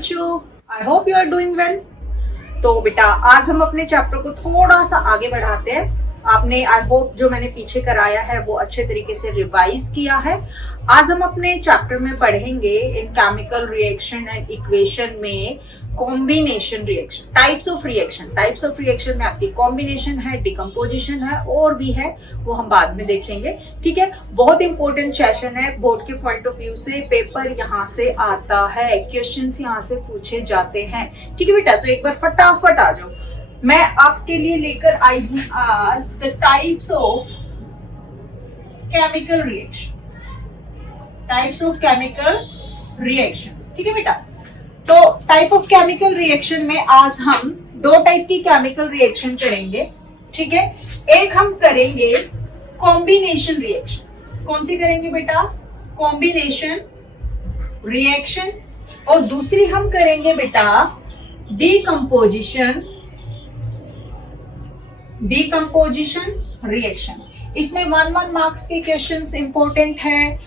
बच्चों, I hope you are doing well. तो बेटा आज हम अपने चैप्टर को थोड़ा सा आगे बढ़ाते हैं। आपने आई होप जो मैंने पीछे कराया है वो अच्छे तरीके से रिवाइज किया है। आज हम अपने चैप्टर में पढ़ेंगे in chemical reaction and equation में combination reaction, types of reaction में आपकी कॉम्बिनेशन है, डिकम्पोजिशन है और भी है, वो हम बाद में देखेंगे। ठीक है, बहुत इंपॉर्टेंट सेशन है बोर्ड के पॉइंट ऑफ व्यू से। पेपर यहाँ से आता है, क्वेश्चंस यहाँ से पूछे जाते हैं। ठीक है बेटा, तो एक बार फटाफट आ जाओ। मैं आपके लिए लेकर आई हूं आज the types of chemical reaction. ठीक है बेटा, तो टाइप ऑफ केमिकल रिएक्शन में आज हम दो टाइप की केमिकल रिएक्शन करेंगे। ठीक है, एक हम करेंगे कॉम्बिनेशन रिएक्शन। कौन सी करेंगे बेटा? Combination reaction. और दूसरी हम करेंगे बेटा डिकम्पोजिशन रिएक्शन। इसमें 1 मार्क्स के क्वेश्चंस इंपॉर्टेंट है,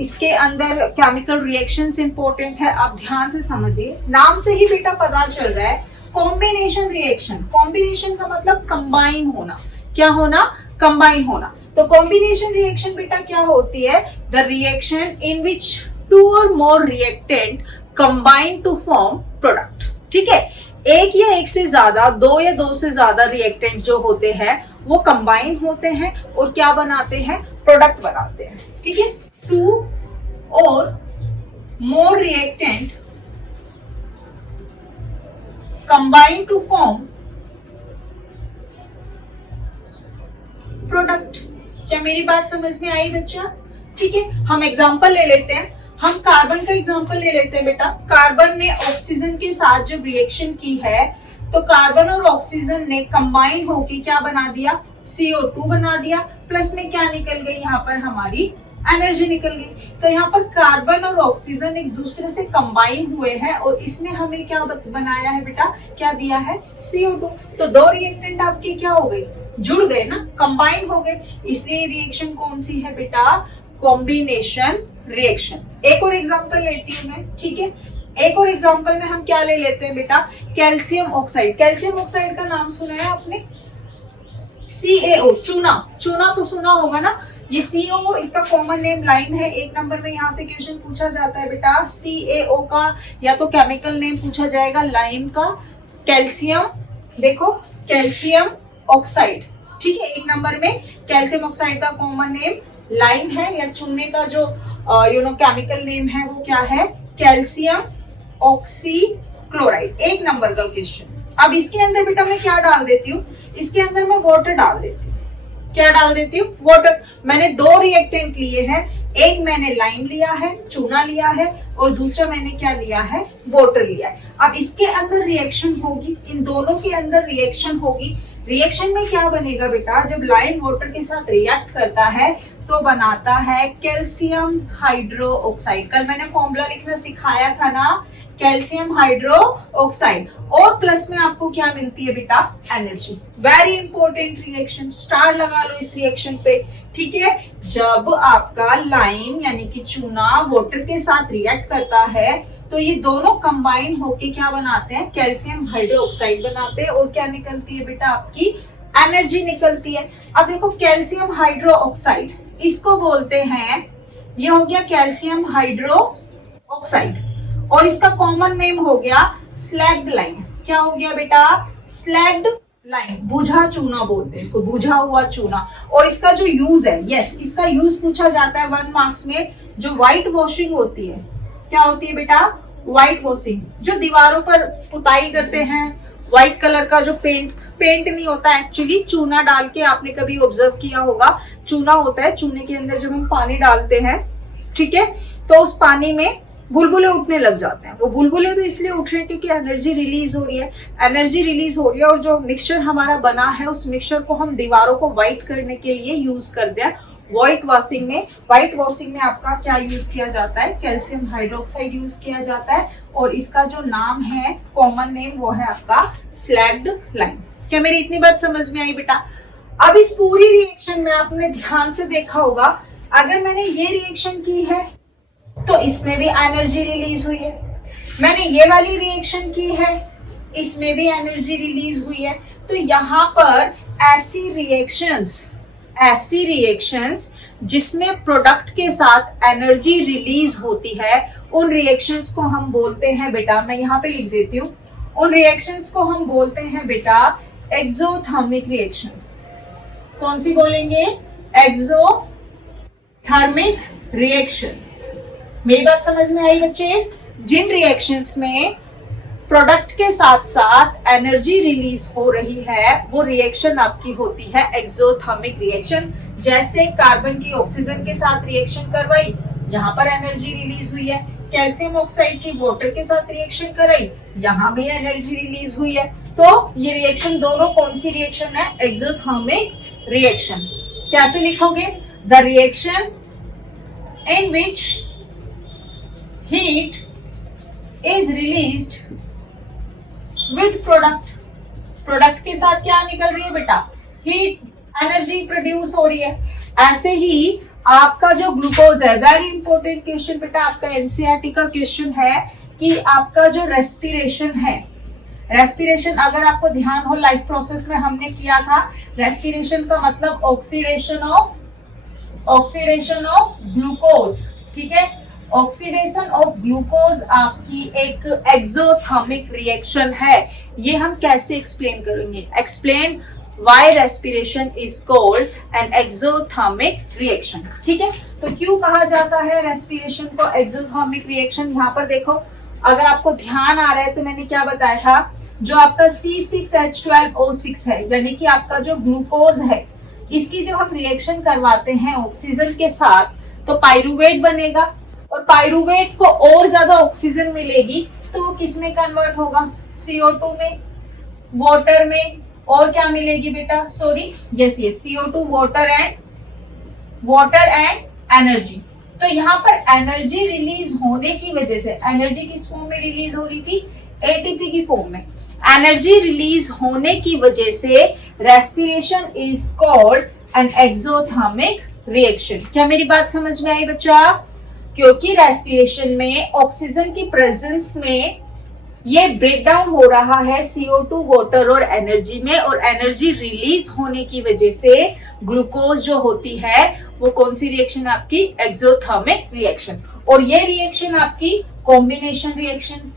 इसके अंदर केमिकल रिएक्शंस इंपॉर्टेंट है। आप ध्यान से समझिए, नाम से ही बेटा पता चल रहा है कॉम्बिनेशन रिएक्शन। कॉम्बिनेशन का मतलब कंबाइन होना। क्या होना? कंबाइन होना। तो कॉम्बिनेशन रिएक्शन बेटा क्या होती है? The reaction in which 2 or more reactant combine to form product. ठीक है, एक या एक से ज्यादा, 2 या 2 से ज्यादा रिएक्टेंट जो होते हैं वो कंबाइन होते हैं और क्या बनाते हैं? प्रोडक्ट बनाते हैं। ठीक है, 2 or more reactant combine to form product. क्या मेरी बात समझ में आई बच्चा? ठीक है, हम एग्जांपल ले लेते हैं। हम कार्बन का एग्जांपल ले लेते हैं बेटा। कार्बन ने ऑक्सीजन के साथ जब रिएक्शन की है तो कार्बन और ऑक्सीजन ने कंबाइन होकर क्या बना दिया? CO2 बना दिया। प्लस में क्या निकल गई? यहाँ पर हमारी एनर्जी निकल गई। तो यहाँ पर कार्बन और ऑक्सीजन एक दूसरे से कंबाइन हुए हैं और इसने हमें क्या बनाया है बेटा? क्या दिया है? CO2। तो 2 रिएक्टेंट आपके क्या हो गए? जुड़ गए ना, कंबाइन हो गए। इसलिए रिएक्शन कौन सी है बेटा? Combination reaction. एक और एग्जांपल लेती हूँ मैं। ठीक है, एक और एग्जांपल में हम क्या ले लेते हैं बेटा? Calcium oxide. कैल्शियम ऑक्साइड का नाम सुना है आपने? CaO, चूना तो सुना होगा ना। ये CO, इसका कॉमन नेम लाइम है। 1 नंबर में यहाँ से क्वेश्चन पूछा जाता है बेटा CaO का, या तो केमिकल नेम पूछा जाएगा लाइम का। कैल्शियम, देखो कैल्शियम ऑक्साइड। ठीक है, 1 नंबर में कैल्शियम ऑक्साइड का कॉमन नेम लाइम है, या चूने का जो केमिकल नेम है वो क्या है? Calcium oxychloride. 1 नंबर का क्वेश्चन। अब इसके अंदर बेटा मैं क्या डाल देती हूँ? इसके अंदर मैं वाटर डाल देती हूँ। क्या डाल देती हूँ? वाटर। मैंने 2 रिएक्टेंट लिए हैं, एक मैंने लाइम लिया है, चूना लिया है, और दूसरा मैंने क्या लिया है? वाटर लिया है। अब इसके अंदर रिएक्शन होगी, इन दोनों के अंदर रिएक्शन होगी। रिएक्शन में क्या बनेगा बेटा? जब लाइम वाटर के साथ रिएक्ट करता है तो बनाता है कैल्शियम हाइड्रो ऑक्साइड। कल मैंने फॉर्मूला लिखना सिखाया था ना, कैल्शियम हाइड्रो ऑक्साइड। और प्लस में आपको क्या मिलती है बेटा? Energy. Very important reaction, star लगा लो इस रिएक्शन पे। ठीक है, जब आपका लाइम यानी कि चूना वाटर के साथ रिएक्ट करता है तो ये दोनों कंबाइन होके क्या बनाते हैं? कैल्शियम हाइड्रो ऑक्साइड बनाते हैं। और क्या निकलती है बेटा? आपकी एनर्जी निकलती है। अब देखो कैल्शियम हाइड्रो ऑक्साइड, इसको बोलते हैं, ये हो गया कैल्शियम हाइड्रो ऑक्साइड, और इसका कॉमन नेम हो गया स्लैग्ड लाइम। क्या हो गया बेटा? Slagged lime. बुझा चूना बोलते हैं इसको, बुझा हुआ चूना। और इसका जो यूज है, यस, इसका यूज पूछा जाता है 1 मार्क्स में। जो व्हाइट वॉशिंग होती है, क्या होती है बेटा? White washing. जो दीवारों पर पुताई करते हैं, व्हाइट कलर का जो पेंट नहीं होता एक्चुअली, चूना डाल के, आपने कभी ऑब्जर्व किया होगा, चूना होता है, चूने के अंदर जब हम पानी डालते हैं, ठीक है, तो उस पानी में बुलबुले उठने लग जाते हैं। वो बुलबुले तो इसलिए उठ रहे हैं क्योंकि एनर्जी रिलीज हो रही है। और जो मिक्सचर हमारा बना है उस मिक्सचर को हम दीवारों को व्हाइट करने के लिए यूज करते हैं। व्हाइट वॉशिंग में आपका क्या यूज किया जाता है? कैल्शियम हाइड्रोक्साइड यूज किया जाता है। और इसका जो नाम है, कॉमन नेम, वो है आपका स्लैग्ड लाइम। क्या मेरी इतनी बात समझ में आई बेटा? अब इस पूरी रिएक्शन में आपने ध्यान से देखा होगा, अगर मैंने ये रिएक्शन की है तो इसमें भी एनर्जी रिलीज हुई है। मैंने ये वाली रिएक्शन की है, इसमें भी एनर्जी रिलीज हुई है। तो यहाँ पर ऐसी रिएक्शंस जिसमें प्रोडक्ट के साथ एनर्जी रिलीज होती है, उन रिएक्शंस को हम बोलते हैं बेटा, मैं यहाँ पे लिख देती हूँ, उन रिएक्शंस को हम बोलते हैं बेटा एक्सोथर्मिक रिएक्शन। कौन सी बोलेंगे? Exothermic reaction. मेरी बात समझ में आई बच्चे? जिन रिएक्शंस में प्रोडक्ट के साथ साथ एनर्जी रिलीज हो रही है, वो रिएक्शन आपकी होती है एक्सोथर्मिक रिएक्शन। जैसे कार्बन की ऑक्सीजन के साथ रिएक्शन करवाई, यहाँ पर एनर्जी रिलीज हुई है। कैल्शियम ऑक्साइड की वाटर के साथ रिएक्शन कराई, यहाँ भी एनर्जी रिलीज हुई है। तो ये रिएक्शन दोनों कौन सी रिएक्शन है? Exothermic reaction. कैसे लिखोगे? The reaction in which heat is released with product के साथ क्या निकल रही है बेटा? हीट, एनर्जी प्रोड्यूस हो रही है। ऐसे ही आपका जो ग्लूकोज है, वेरी इंपॉर्टेंट क्वेश्चन बेटा, आपका एनसीईआरटी का क्वेश्चन है कि आपका जो रेस्पिरेशन है, रेस्पिरेशन अगर आपको ध्यान हो, लाइफ प्रोसेस में हमने किया था, रेस्पिरेशन का मतलब ऑक्सीडेशन ऑफ ग्लूकोज। ठीक है, ऑक्सीडेशन ऑफ ग्लूकोज आपकी एक एक्सोथर्मिक रिएक्शन है। ये हम कैसे एक्सप्लेन करेंगे? Explain why respiration is called an exothermic reaction. ठीक है, तो क्यों कहा जाता है रेस्पिरेशन को एक्सोथर्मिक रिएक्शन? यहाँ पर देखो, अगर आपको ध्यान आ रहा है तो मैंने क्या बताया था, जो आपका C6H12O6 है, यानी कि आपका जो ग्लूकोज है, इसकी जो हम रिएक्शन करवाते हैं ऑक्सीजन के साथ, तो पाइरूवेट बनेगा, और पाइरूवेट को और ज्यादा ऑक्सीजन मिलेगी तो किस में कन्वर्ट होगा? CO2 में, वाटर में, और क्या मिलेगी बेटा? Sorry, yes CO2, water and energy. तो यहाँ पर एनर्जी रिलीज होने की वजह से, एनर्जी किस फॉर्म में रिलीज हो रही थी? ATP की फॉर्म में। एनर्जी रिलीज होने की वजह से respiration is called an exothermic reaction. क्या मेरी बात समझ में आई बच्चा? क्योंकि रेस्पिरेशन में ऑक्सीजन की प्रेजेंस में ये ब्रेकडाउन हो रहा है CO2, वाटर और एनर्जी में, और एनर्जी रिलीज होने की वजह से ग्लूकोज जो होती है वो कौन सी रिएक्शन? आपकी एक्सोथर्मिक रिएक्शन। और ये रिएक्शन आपकी कॉम्बिनेशन रिएक्शन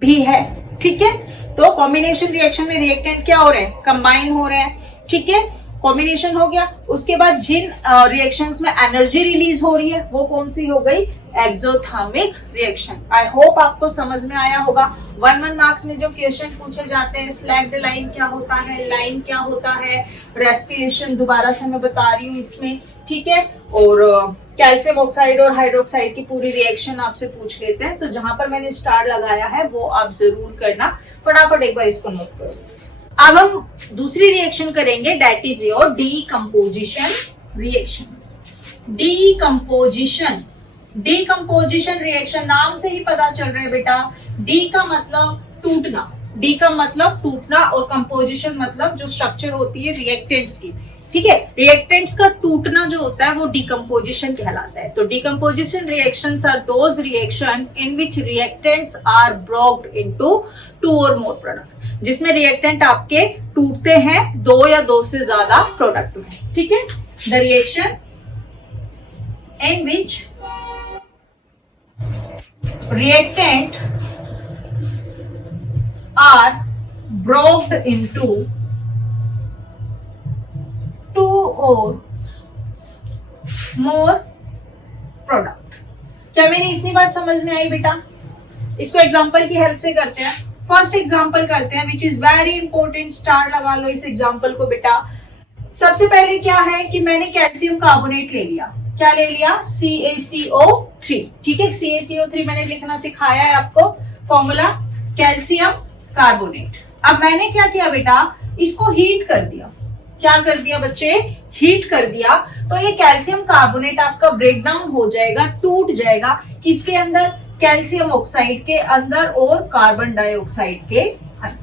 भी है। ठीक है, तो कॉम्बिनेशन रिएक्शन में रिएक्टेंट क्या हो रहे हैं? कंबाइन हो रहे हैं। ठीक है, कॉम्बिनेशन हो गया। उसके बाद जिन रिएक्शंस में एनर्जी रिलीज हो रही है वो कौन सी हो गई? Exothermic reaction. आई होप आपको समझ में आया होगा। 1 मार्क्स में जो क्वेश्चन पूछे जाते हैं, स्लैग्ड लाइन क्या होता है, लाइन क्या होता है, रेस्पिरेशन दोबारा से मैं बता रही हूँ इसमें। ठीक है, और कैल्शियम ऑक्साइड और हाइड्रोक्साइड की पूरी रिएक्शन आपसे पूछ लेते हैं। तो जहां पर मैंने स्टार लगाया है वो आप जरूर करना, फटाफट एक बार इसको नोट करो। अब हम दूसरी रिएक्शन करेंगे, that is your decomposition reaction. Decomposition reaction, नाम से ही पता चल रहा है बेटा, डी का मतलब टूटना, डी का मतलब टूटना, और कंपोजिशन मतलब जो स्ट्रक्चर होती है रिएक्टेंट्स की। ठीक है, रिएक्टेंट्स का टूटना जो होता है वो डीकंपोजिशन कहलाता है। तो decomposition reactions are those reaction in which reactants are broked into 2 और मोर प्रोडक्ट, जिसमें रिएक्टेंट आपके टूटते हैं 2 या 2 से ज्यादा प्रोडक्ट में। ठीक है, the reaction in which reactant are broken into 2 or more product। क्या मेरी इतनी बात समझ में आई बेटा? इसको एग्जांपल की हेल्प से करते हैं। फर्स्ट एग्जांपल करते हैं which is very important, star लगा लो इस एग्जांपल को बेटा। सबसे पहले क्या है कि मैंने कैल्शियम कार्बोनेट ले लिया। क्या ले लिया? CaCO3। ठीक है, CaCO3 मैंने लिखना सिखाया है आपको, फॉर्मूला कैल्शियम कार्बोनेट। अब मैंने क्या किया बेटा? इसको हीट कर दिया। क्या कर दिया बच्चे? हीट कर दिया। तो ये कैल्शियम कार्बोनेट आपका ब्रेकडाउन हो जाएगा, टूट जाएगा। किसके अंदर? कैल्शियम ऑक्साइड के अंदर और कार्बन डाइऑक्साइड के अंदर।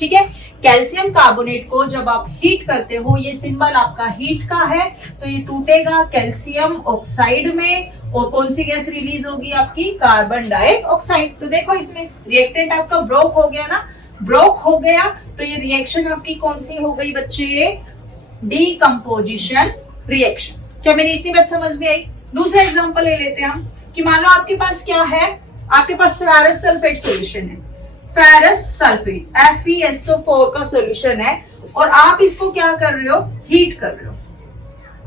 ठीक है, कैल्शियम कार्बोनेट को जब आप हीट करते हो, ये सिंबल आपका हीट का है, तो ये टूटेगा कैल्शियम ऑक्साइड में और कौन सी गैस रिलीज होगी आपकी, कार्बन डाइऑक्साइड। तो देखो इसमें रिएक्टेंट आपका ब्रोक हो गया ना, ब्रोक हो गया तो ये रिएक्शन आपकी कौन सी हो गई बच्चे, डीकंपोजिशन रिएक्शन। क्या मेरी इतनी बात समझ में आई? दूसरा एग्जांपल ले लेते हैं हम कि मान लो आपके पास क्या है, आपके पास फेरस सल्फेट सॉल्यूशन है, फेरस सल्फेट FeSO4 का सॉल्यूशन है और आप इसको क्या कर रहे हो, हीट कर रहे हो।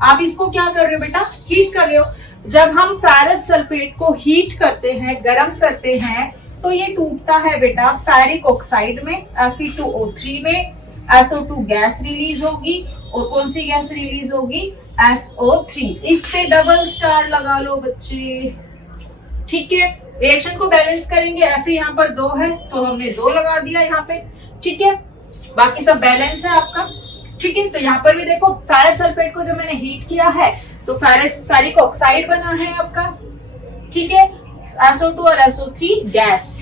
आप इसको क्या कर रहे हो बेटा, हीट कर रहे हो। जब हम फेरस सल्फेट को हीट करते हैं, गर्म करते हैं, तो ये टूटता है बेटा फेरिक ऑक्साइड में, Fe2O3 में, SO2 गैस रिलीज होगी और कौन सी गैस रिलीज होगी, SO3। इस पे डबल स्टार लगा लो बच्चे, ठीक है। रिएक्शन को बैलेंस करेंगे, Fe यहाँ पर 2 है तो हमने 2 लगा दिया यहाँ पे, ठीक है। बाकी सब बैलेंस है आपका, ठीक है। तो यहाँ पर भी देखो फेरस सल्फेट को जब मैंने हीट किया है तो फेरिक ऑक्साइड बना है आपका, ठीक है। SO2 और SO3 गैस,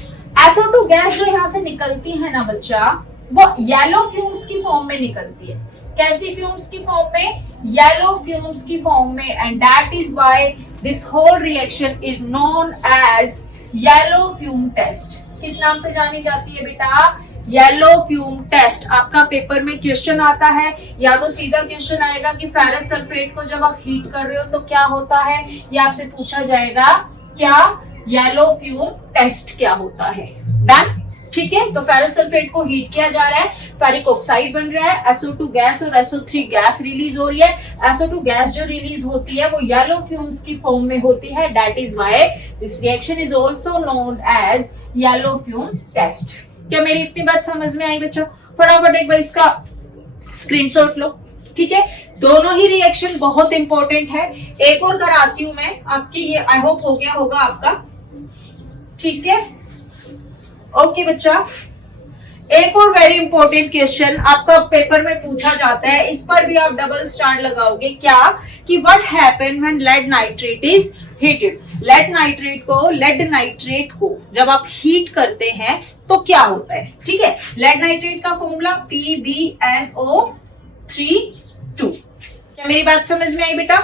SO2 गैस जो यहाँ से निकलती है ना बच्चा, वो येलो फ्यूम्स की फॉर्म में निकलती है। कैसी फ्यूम्स की फॉर्म में, येलो फ्यूम्स की फॉर्म में। And that is why this whole reaction is known as yellow fume test. किस नाम से जानी जाती है बेटा, येलो फ्यूम टेस्ट। आपका पेपर में क्वेश्चन आता है, या तो सीधा क्वेश्चन आएगा कि फेरस सल्फेट को जब आप हीट कर रहे हो तो क्या होता है, या आपसे पूछा जाएगा क्या येलो फ्यूम टेस्ट क्या होता है। डन, ठीक है। तो फेरस सल्फेट को हीट किया जा रहा है, फेरिक ऑक्साइड बन रहा है, SO2 गैस और SO3 गैस रिलीज हो रही है। SO2 गैस जो रिलीज होती है वो येलो फ्यूम्स की फॉर्म में होती है। That is why this reaction is also known as yellow fume test. क्या मेरी इतनी बात समझ में आई बच्चों? फटाफट एक बार इसका स्क्रीनशॉट लो, ठीक है। दोनों ही रिएक्शन बहुत इंपॉर्टेंट है। एक और कराती हूं मैं आपकी, ये आई होप हो गया होगा आपका, ठीक है। ओके बच्चा, एक और वेरी इंपॉर्टेंट क्वेश्चन आपका पेपर में पूछा जाता है, इस पर भी आप डबल स्टार लगाओगे। क्या कि what happen when lead nitrate is heated. Lead nitrate को जब आप हीट करते हैं तो क्या होता है, ठीक है। लेड नाइट्रेट का फॉर्मूला PbNO3(2). क्या मेरी बात समझ में आई बेटा?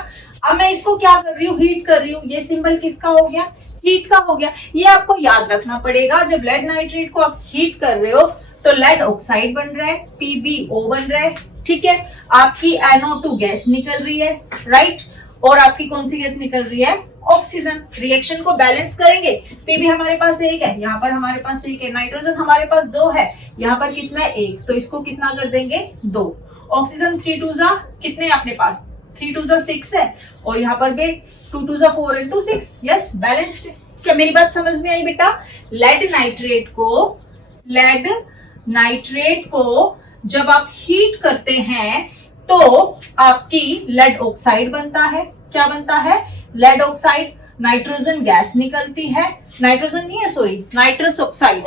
अब मैं इसको क्या कर रही हूँ, हीट कर रही हूँ। ये सिंबल किसका हो गया, हीट का हो गया। ये आपको याद रखना पड़ेगा, जब लेड नाइट्रेट को आप हीट कर रहे हो तो लेड ऑक्साइड बन रहा है, PbO बन रहा है, ठीक है। आपकी NO2 गैस निकल रही है, राइट, और आपकी कौन सी गैस निकल रही है, ऑक्सीजन। रिएक्शन को बैलेंस करेंगे, Pb हमारे पास 1 है, यहाँ पर हमारे पास 1 है, नाइट्रोजन हमारे पास 2 है, यहाँ पर कितना है 1, तो इसको कितना कर देंगे 2। ऑक्सीजन 3 2 जा कितने अपने पास, 3 2 जा 6 है, और यहाँ पर भी 2 2 जा 4 into 6, यस बैलेंस्ड है। क्या मेरी बात समझ में आई बेटा? लेड नाइट्रेट को जब आप हीट करते हैं तो आपकी लेड ऑक्साइड बनता है। क्या बनता है, लेड ऑक्साइड। नाइट्रोजन गैस निकलती है, नाइट्रोजन नहीं है सॉरी, नाइट्रस ऑक्साइड,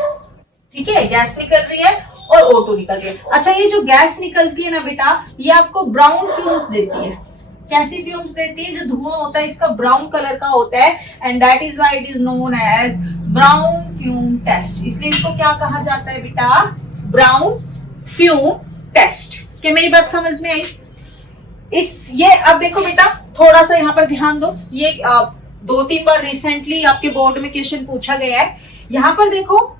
ठीक है, गैस निकल रही है और O2 निकल रही है। अच्छा, ये जो गैस निकलती है ना बेटा, ये आपको ब्राउन फ्यूम्स देती है। कैसी फ्यूम्स देती है, जो धुआं होता है इसका ब्राउन कलर का होता है, and that is why it is known as brown fume test. इसलिए इसको क्या कहा जाता है बेटा, ब्राउन फ्यूम टेस्ट। क्या मेरी बात समझ में आई? ये अब देखो बेटा, थोड़ा सा यहाँ पर ध्यान दो, ये 2-3 बार रिसेंटली आपके बोर्ड में क्वेश्चन पूछा गया है। यहाँ पर देखो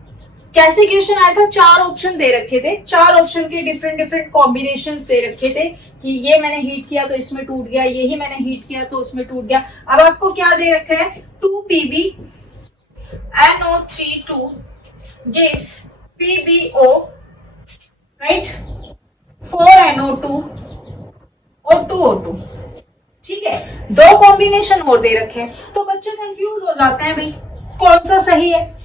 कैसे क्वेश्चन आया था, 4 ऑप्शन दे रखे थे, 4 ऑप्शन के डिफरेंट कॉम्बिनेशंस दे रखे थे कि ये मैंने हीट किया तो इसमें टूट गया, यही मैंने हीट किया तो उसमें टूट गया। अब आपको क्या दे रखा है, 2PbNO3(2) gives PbO, right, 4NO2 और 2O2, ठीक है। 2 कॉम्बिनेशन और दे रखे हैं, तो बच्चे कंफ्यूज हो जाते हैं भाई कौन सा सही है।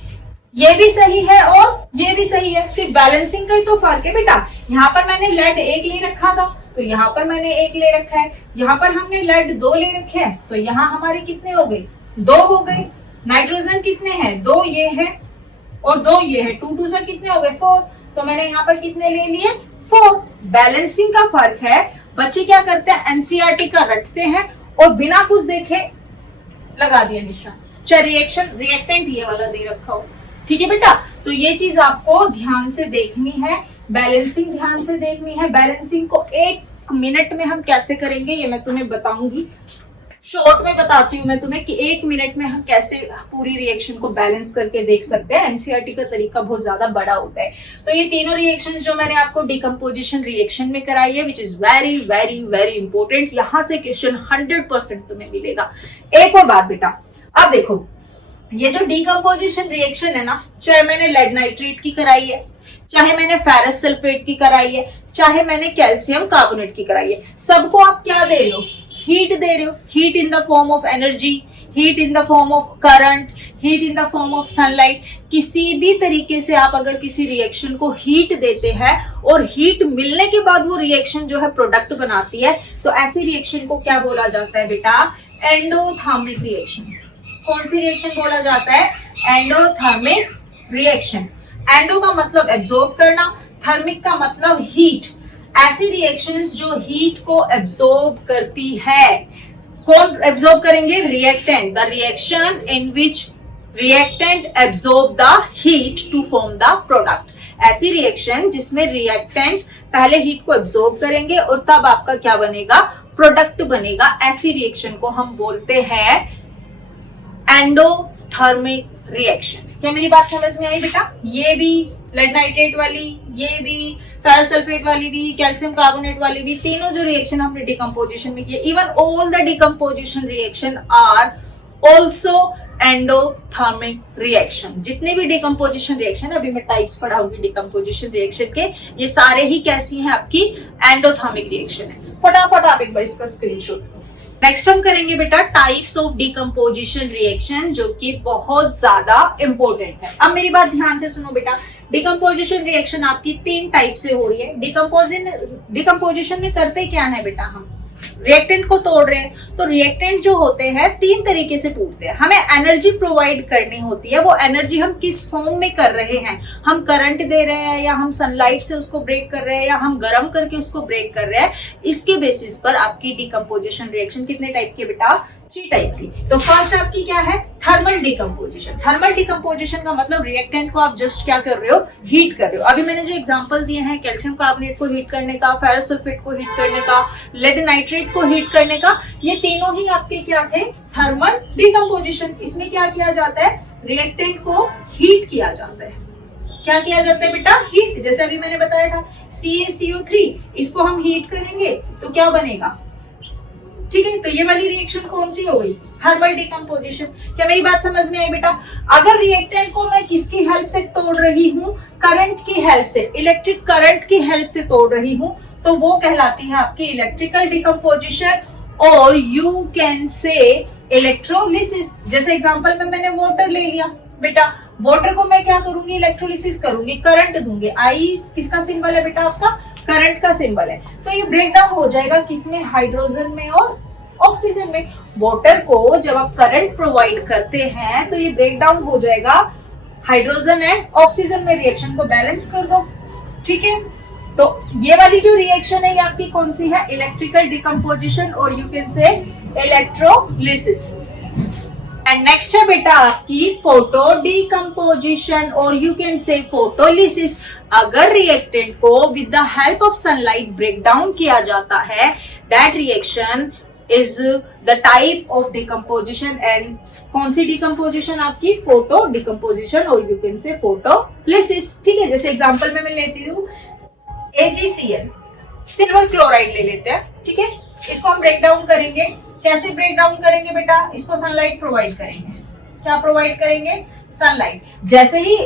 ये भी सही है और ये भी सही है, सिर्फ बैलेंसिंग का ही तो फर्क है बेटा। यहाँ पर मैंने लेड 1 ले रखा था तो यहाँ पर मैंने 1 ले रखा है, यहाँ पर हमने लेड 2 ले रखे हैं तो यहाँ हमारे कितने हो गए, 2 हो गए। नाइट्रोजन कितने हैं, 2 ये है और 2 ये है, 2 2 से कितने हो गए 4, तो मैंने यहाँ पर कितने ले लिए 4। बैलेंसिंग का फर्क है। बच्चे क्या करते हैं, एनसीईआरटी का रटते हैं और बिना कुछ देखे लगा दिया निशान, चाहे रिएक्टेंट ये वाला दे रखा हो, ठीक है बेटा। तो ये चीज आपको ध्यान से देखनी है, बैलेंसिंग ध्यान से देखनी है। बैलेंसिंग को 1 मिनट में हम कैसे करेंगे ये मैं तुम्हें बताऊंगी, शॉर्ट में बताती हूँ मैं तुम्हें कि 1 मिनट में हम कैसे पूरी रिएक्शन को बैलेंस करके देख सकते हैं। एनसीईआरटी का तरीका बहुत ज्यादा बड़ा होता है। तो ये तीनों रिएक्शंस जो मैंने आपको डिकम्पोजिशन रिएक्शन में कराई है, which is very very very important. यहां से क्वेश्चन 100% तुम्हें मिलेगा। एक और बात बेटा, अब देखो ये जो डिकम्पोजिशन रिएक्शन है ना, चाहे मैंने लेड नाइट्रेट की कराई है, चाहे मैंने फेरस सल्फेट की कराई है, चाहे मैंने कैल्शियम कार्बोनेट की कराई है, सबको आप क्या दे रहे हो? हीट दे रहे हो। Heat in the form of energy, heat in the form of current, heat in the form of sunlight. किसी भी तरीके से आप अगर किसी रिएक्शन को हीट देते हैं और हीट मिलने के बाद वो रिएक्शन जो है प्रोडक्ट बनाती है, तो ऐसी रिएक्शन को क्या बोला जाता है बेटा? Endothermic reaction. कौन सी रिएक्शन बोला जाता है? Endothermic reaction. एंडो का मतलब एब्जॉर्ब करना, थर्मिक का मतलब हीट। ऐसी रिएक्शंस जो हीट को एब्जॉर्ब करती है। कौन एब्जॉर्ब करेंगे? Reactant. The reaction in which reactant absorb the heat to form the product. ऐसी रिएक्शन जिसमें रिएक्टेंट पहले हीट को एब्जॉर्ब करेंगे और तब आपका क्या बनेगा? प्रोडक्ट बनेगा। ऐसी रिएक्शन को हम बोलते हैं एंडोथर्मिक रिएक्शन। क्या मेरी बात समझ में आई बेटा? ये भी लेड नाइट्रेट वाली, ये भी फेरस सल्फेट वाली भी, कैल्शियम कार्बोनेट वाली भी, तीनों जो रिएक्शन हमने डिकम्पोजिशन में किए, even all the decomposition reaction are also endothermic reaction. जितने भी डिकम्पोजिशन रिएक्शन, अभी मैं टाइप्स पढ़ाऊंगी डिकम्पोजिशन रिएक्शन के, ये सारे ही कैसी हैं? आपकी एंडोथर्मिक रिएक्शन है। फटाफट आप एक बार इसका स्क्रीनशॉट। नेक्स्ट हम करेंगे बेटा टाइप्स ऑफ डिकम्पोजिशन रिएक्शन, जो कि बहुत ज्यादा इंपॉर्टेंट है। अब मेरी बात ध्यान से सुनो बेटा। डिकम्पोजिशन रिएक्शन आपकी 3 टाइप से हो रही है। डिकम्पोजिशन में करते क्या है बेटा? हम रिएक्टेंट को तोड़ रहे हैं। तो रिएक्टेंट जो होते हैं 3 तरीके से टूटते हैं। हमें एनर्जी प्रोवाइड करनी होती है। वो एनर्जी हम किस फॉर्म में कर रहे हैं? हम करंट दे रहे हैं, या हम सनलाइट से उसको ब्रेक कर रहे हैं, या हम गर्म करके उसको ब्रेक कर रहे हैं। इसके बेसिस पर आपकी डिकम्पोजिशन रिएक्शन कितने टाइप की बेटा? 3 टाइप की। तो फर्स्ट आपकी क्या है? Thermal decomposition. थर्मल डिकम्पोजिशन का मतलब रिएक्टेंट को आप जस्ट क्या कर रहे हो? हीट कर रहे हो। अभी मैंने जो एग्जांपल दिए हैं, कैल्शियम कार्बोनेट को हीट करने का, फेरस सल्फेट को हीट करने का, लेड नाइट्रेट को हीट करने का, ये तीनों ही आपके क्या थे? Thermal decomposition. इसमें क्या किया जाता है? रिएक्टेंट को हीट किया जाता है। क्या किया जाता है बेटा? हीट। जैसे अभी मैंने बताया था CaCO3, इसको हम हीट करेंगे तो क्या बनेगा? ठीक है, तो ये वाली रिएक्शन कौन सी हो गई? Thermal decomposition. क्या मेरी बात समझ में आई बेटा? अगर रिएक्टेंट को मैं किसकी हेल्प से तोड़ रही हूँ? करंट की हेल्प से, इलेक्ट्रिक करंट की हेल्प से तोड़ रही हूँ, तो वो कहलाती है आपकी इलेक्ट्रिकल डिकम्पोजिशन, और यू कैन से इलेक्ट्रोलिसिस। जैसे एग्जांपल में मैंने वाटर ले लिया बेटा, वाटर को मैं क्या करूंगी? इलेक्ट्रोलिसिस करूंगी, करंट दूंगी। आई किसका सिंबल है बेटा? आपका करंट का सिंबल है। तो ये ब्रेक डाउन हो जाएगा किसमें? हाइड्रोजन में और ऑक्सीजन में। वाटर को जब आप करंट प्रोवाइड करते हैं तो ये ब्रेक डाउन हो जाएगा हाइड्रोजन एंड ऑक्सीजन में। रिएक्शन को बैलेंस कर दो। ठीक है, तो ये वाली जो रिएक्शन है ये आपकी कौन सी है? इलेक्ट्रिकल डिकम्पोजिशन, और you can say electrolysis. And next है बेटा आपकी फोटो डिकम्पोजिशन, और यू कैन से फोटोलिसिस। अगर रिएक्टेंट को with the help of sunlight break down किया जाता है, that reaction is the type of decomposition. And कौन सी डिकम्पोजिशन आपकी? फोटो डिकम्पोजिशन, और यू कैन से फोटोलिसिस। ठीक है, जैसे एग्जांपल में मैं लेती हूँ AgCl, सिल्वर क्लोराइड ले लेते हैं। ठीक है, इसको हम ब्रेक डाउन करेंगे। कैसे ब्रेक डाउन करेंगे बेटा? इसको सनलाइट प्रोवाइड करेंगे। क्या प्रोवाइड करेंगे? सनलाइट। जैसे ही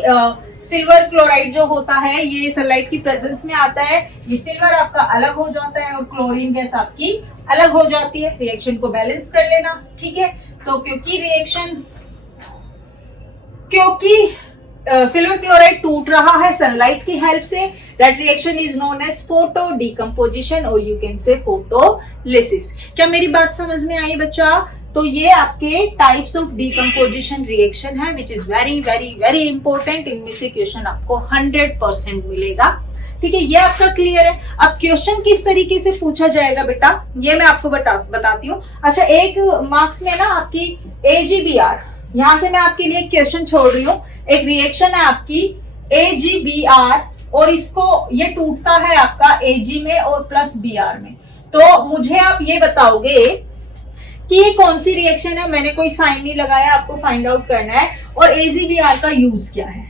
सिल्वर क्लोराइड जो होता है ये सनलाइट की प्रेजेंस में आता है, ये सिल्वर आपका अलग हो जाता है और क्लोरीन गैस आपकी अलग हो जाती है। रिएक्शन को बैलेंस कर लेना। ठीक है, तो क्योंकि सिल्वर क्लोराइड टूट रहा है सनलाइट की हेल्प से, that reaction is known as photo decomposition, और यू कैन से फोटोलिसिस। क्या मेरी बात समझ में आई बच्चा? तो ये आपके टाइप्स ऑफ डिकम्पोजिशन रिएक्शन है, which is very very very important. इनमें से क्वेश्चन आपको 100% मिलेगा। ठीक है, ये आपका क्लियर है। अब क्वेश्चन किस तरीके से पूछा जाएगा बेटा, ये मैं आपको बताती हूँ। अच्छा, एक मार्क्स में ना आपकी AgBr, यहां से मैं आपके लिए क्वेश्चन छोड़ रही हूँ। एक रिएक्शन है आपकी AgBr, और इसको ये टूटता है आपका Ag में और प्लस Br में। तो मुझे आप ये बताओगे कि ये कौन सी रिएक्शन है, मैंने कोई साइन नहीं लगाया, आपको फाइंड आउट करना है, और AgBr का यूज क्या है।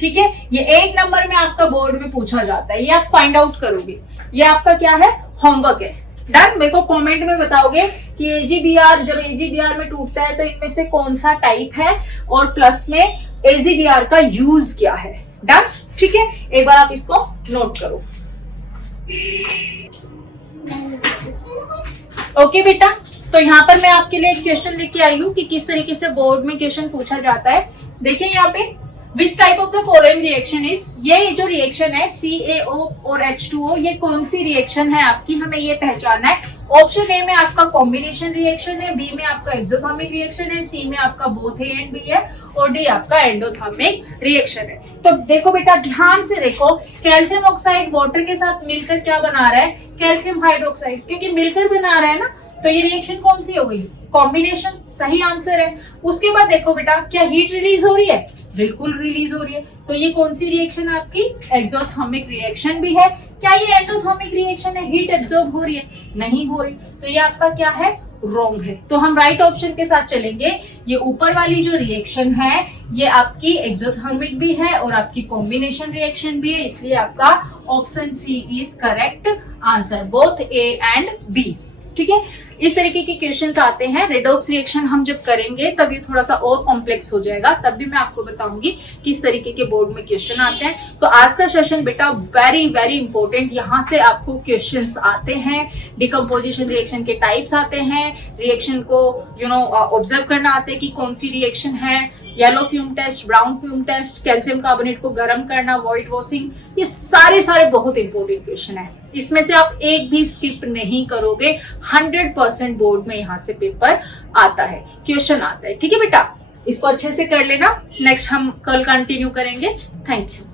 ठीक है, ये 8 नंबर में आपका बोर्ड में पूछा जाता है, ये आप फाइंड आउट करोगे, ये आपका क्या है, होमवर्क है। डन। मेरे को कमेंट में बताओगे कि AgBr, जब AgBr में टूटता है तो इनमें से कौन सा टाइप है, और प्लस में AgBr का यूज क्या है। डन। ठीक है, एक बार आप इसको नोट करो। ओके बेटा, तो यहाँ पर मैं आपके लिए एक क्वेश्चन लेके आई हूँ कि किस तरीके से बोर्ड में क्वेश्चन पूछा जाता है। देखिए यहाँ पे, which type of the following reaction is, ये जो रिएक्शन है CaO और H2O, ये कौन सी रिएक्शन है आपकी, हमें ये पहचानना है। ऑप्शन ए में आपका कॉम्बिनेशन रिएक्शन है, बी में आपका एक्सोथर्मिक रिएक्शन है, सी में आपका बोथ ए एंड बी है, और डी आपका एंडोथर्मिक रिएक्शन है। तो देखो बेटा, ध्यान से देखो, कैल्शियम ऑक्साइड वाटर के साथ मिलकर क्या बना रहा है, कैल्शियम हाइड्रोक्साइड, क्योंकि मिलकर बना रहा है ना, तो ये रिएक्शन कौन सी हो गई, कॉम्बिनेशन। सही आंसर है। उसके बाद देखो बेटा, क्या हीट रिलीज हो रही है, बिल्कुल रिलीज हो रही है, तो ये कौन सी रिएक्शन है आपकी, एक्सोथर्मिक रिएक्शन भी है। क्या ये एंडोथर्मिक रिएक्शन है, हीट एब्जॉर्ब हो रही है, नहीं हो रही, तो ये आपका क्या है, रॉन्ग है। तो हम राइट ऑप्शन के साथ चलेंगे। ये ऊपर वाली जो रिएक्शन है ये आपकी एक्सोथर्मिक भी है और आपकी कॉम्बिनेशन रिएक्शन भी है, इसलिए आपका option C is correct answer, both A and B. ठीक है, इस तरीके के क्वेश्चंस आते हैं। रेडॉक्स रिएक्शन हम जब करेंगे तब ये थोड़ा सा और कॉम्प्लेक्स हो जाएगा, तब भी मैं आपको बताऊंगी किस तरीके के बोर्ड में क्वेश्चन आते हैं। तो आज का सेशन बेटा वेरी वेरी इंपॉर्टेंट, यहाँ से आपको क्वेश्चंस आते हैं, डिकम्पोजिशन रिएक्शन के टाइप्स आते हैं, रिएक्शन को ऑब्जर्व करना आते हैं कि कौन सी रिएक्शन है, yellow fume test, brown fume test, calcium carbonate को गर्म करना, व्हाइट वॉशिंग, ये सारे बहुत इंपॉर्टेंट क्वेश्चन है। इसमें से आप एक भी स्किप नहीं करोगे, 100% बोर्ड में यहाँ से पेपर आता है, क्वेश्चन आता है। ठीक है बेटा, इसको अच्छे से कर लेना, नेक्स्ट हम कल कंटिन्यू करेंगे। Thank you.